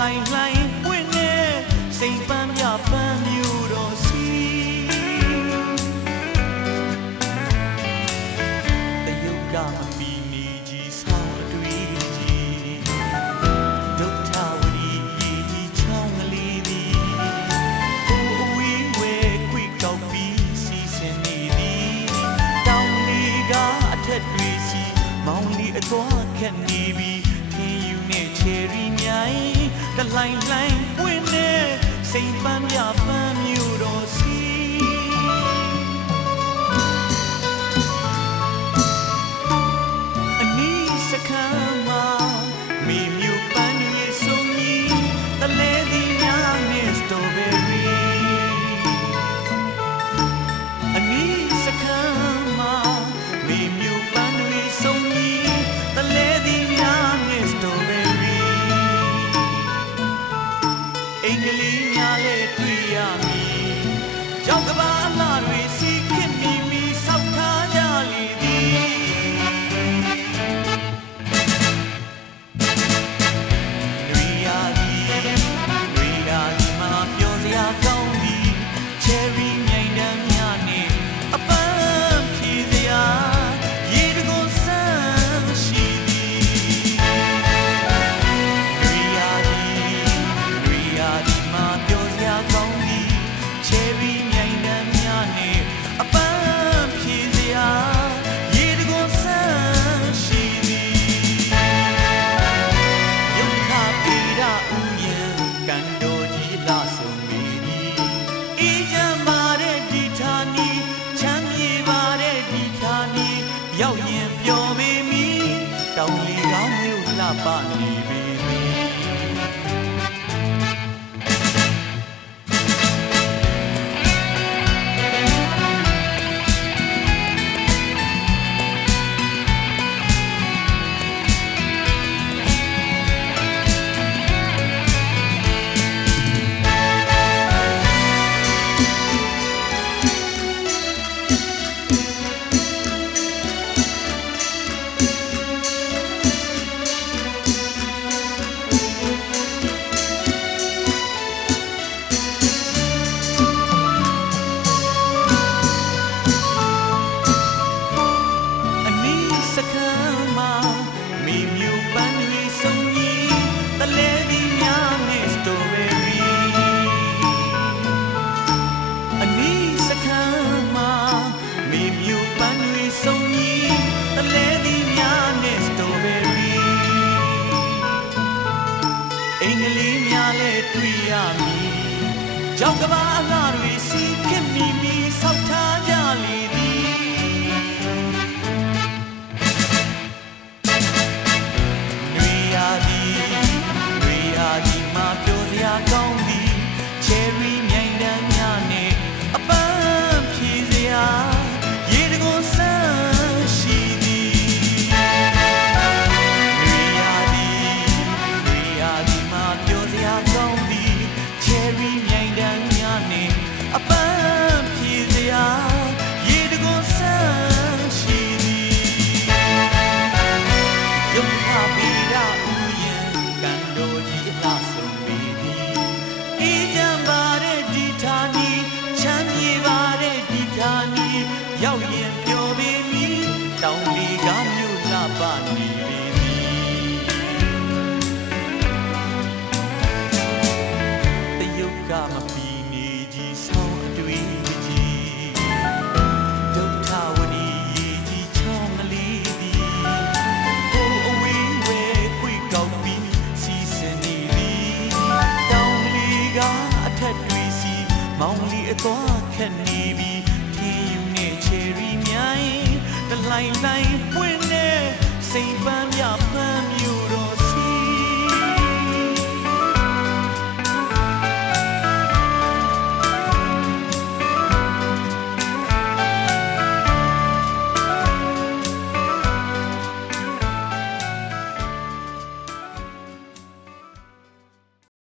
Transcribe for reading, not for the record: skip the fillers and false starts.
လိုင်းလိုင်းပွင့်နေစိတ်ပန်းပြပန်းမျိုးတော်စီတယုတ်ကမပီနေကြီးဆောင်းအတွေ့ကြီးဒုက္ခဝရီကြီးချောင်းကလေးသည်ကိုအဝေးဝဲခွေကောက်ပြီးစီစဉ်နေသည်တောင်လေးကအထက်တွေစီမောင်လေးအသွားခက်နေပြီးထင်းယူနဲ့ချယ်ရီမြိုင်တလိုင်းလိုင်းပွင့်နေစိတ်ပန်းပြပန်းမျိုးတော်စီအနီးစခန်းမှာမေမျိုးပန်းတွေဆုံးကြီးတလဲသည်များနဲ့စတိုဘယ်ရီအနီးစခန်းမှာမေမျိုးပန်းတွေဆုံးကြီးတလဲသည်များနဲ့စတိုဘယ်ရီအင်္ဂလိပ်များလည်းတွေ့ရမည်ကြောက်ကဘာအလားတွေစီခင်မိမိစောက်ထားကြလေသည်ရီယာဒီမှာပြောစရာကောင်းသည်ချယ်ရီမြိုင်တန်းများနဲ့အပန်းဖြေစရာရေတကုန်းဆန်းရှိသည်ရီယာဒီမှာပြောစရာကောင်းသည်ချယ်ရီမြိုင်တန်းများနဲ့အပန်းဖြေစရာရေတကုန်းဆန်းရှိသည်ယုံခပေရဥယံကန်တော်ကြီးလာဆုံးမီအေးချမ်းပါတဲ့ဒီဌာနီချမ်းမြေပါတဲ့ဒီဌာနီရောက်ရင်ပျော်ပေမီတောင်လီကားမျိုးလှပနေပေမီတွေ့ရမည်ကြောက်ကဘာအလားတွေစီခင်မိမိစောက်ထားကြလေသည်တွေရသည်မှာပြောစရာကောင်းသည်ချယ်ရီမြိုင်တန်းများနဲ့အပန်းဖြေစရာရေတကုန်းဆန်းရှိသည်တွေရသည်မှာပြောစရာကောင်းချယ်ရီမြိုင်တန်းများနဲ့အပန်းဖြေစရာရေတကုန်းဆန်းရှိသည်ယုံခပေရဥယံကန်တော်ကြီးအလှဆုံးပေသည်အေးချမ်းပါတဲ့ဒီဌာနီချမ်းမြေပါတဲ့ဒီဌာနီရောက်ရင်ပျော်ပေမီတောင်လီကားမျိုးလှပနေပေကမပီနေကြီးဆောင်းအတွေ့ကြီးဒုက္ခဝရီကြီးချောင်းကလေးသည်ကိုအဝေးဝဲခွေကောက်ပြီးစီစဉ်နေသည်တောင်လေးကအထက်တွေစီမောင်လေးအသွားခက်နေပြီးထင်းယူနဲ့ချယ်ရီမြိုင်တလိုင်းလိုင်းပွင့်နေစိတ်ပန်းပြပန်း